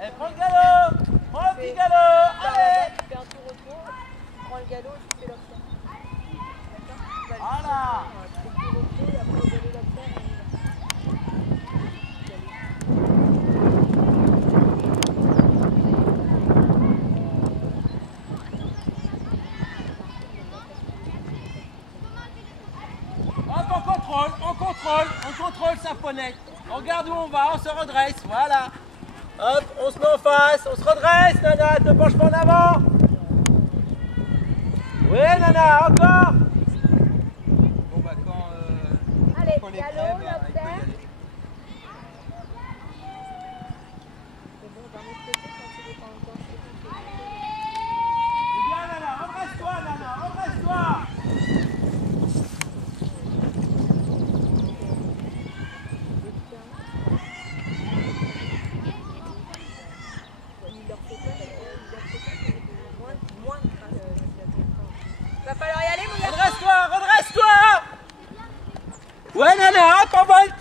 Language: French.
Elle prend le galop. Prends le petit galop. Allez. Tu fais un tour autour, tu prends le galop et tu fais l'option. Voilà. Tu fais le tour autour et après le galop l'option. Hop, on contrôle sa ponette. On regarde où on va, on se redresse, voilà. Hop, on se met en face, on se redresse, Nana, te penche pas en avant. Oui, Nana, encore. Bon, bah, Allez, quand on est galop, prêt, bah, il peut y l'observe. aller. C'est bon, d'un autre côté, quand tu les prends encore, C'est bien, Nana, redresse-toi, Nana, redresse-toi. Va falloir y aller, mon gars. Redresse-toi, redresse-toi. Ouais, Nana, hop, envole.